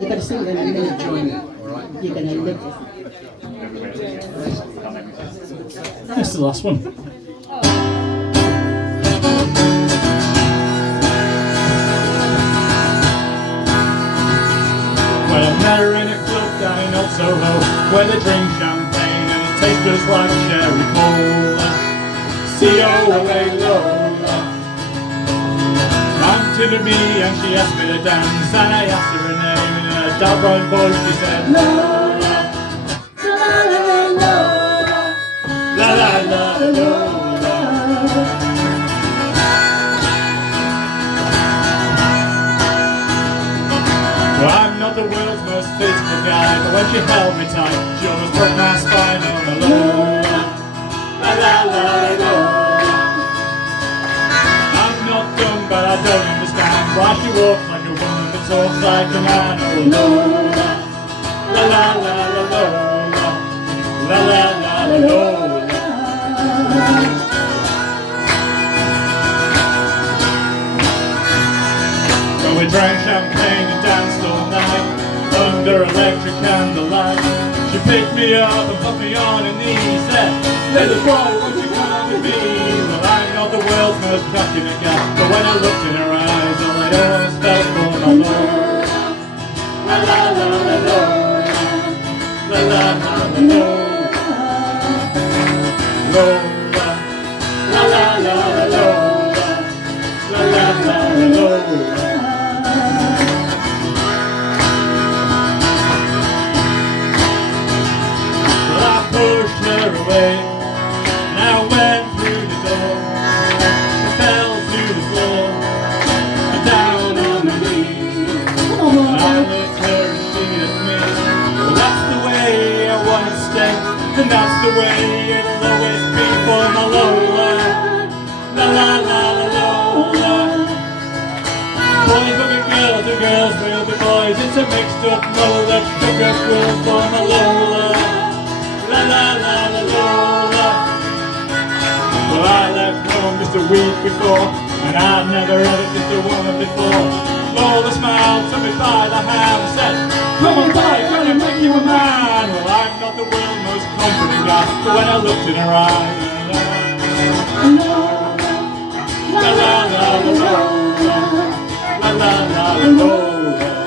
You gotta sing them and then join it. You're gonna live with it. That's the last one. Well, I met her in a club down in Old Soho, where they drink champagne and it tastes just like cherry cola. C-O-L-A Lola. Ran to me and she asked me to dance, and I asked her her name, and in a dark brown voice she said Lola, la la la Lola. Well, I'm not the world's most physical guy, but when she held me tight, she almost broke my spine on the Lola, la la la Lola. I'm not dumb, but I don't understand why she walks like a woman but talks like a man. Oh Lola, la la la la Lola, la la la la Lola. Well, we drank champagne and danced all night under electric candlelight. She picked me up and put me on her knees, said, "Little boy, won't you come with me?" Well, I'm not the world's most cracking a gal, but when I looked in her eyes, all I almost felt for my Lola, la la la la Lola, la la la la Lola, Lola, la la la la Lola, la la la la Lola. Pushed her away, and I went through the door. I fell to the floor, and down on my knees. And I looked her and she at me. Well, that's the way I want to stay, and that's the way it'll always be for my Lola, la la la la Lola. Boys will be girls and girls will be boys. It's a mixed up Lola, sugar girl for my Lola, la la la la Lola. Well, I left home just a week before, and I'd never ever kissed a woman before. Lola smiled, took me by the hand, said, "Come on boy, gonna make you a man." Well, I'm not the world's most confident guy, but when I looked in her eyes, la la la la Lola, la la la la Lola.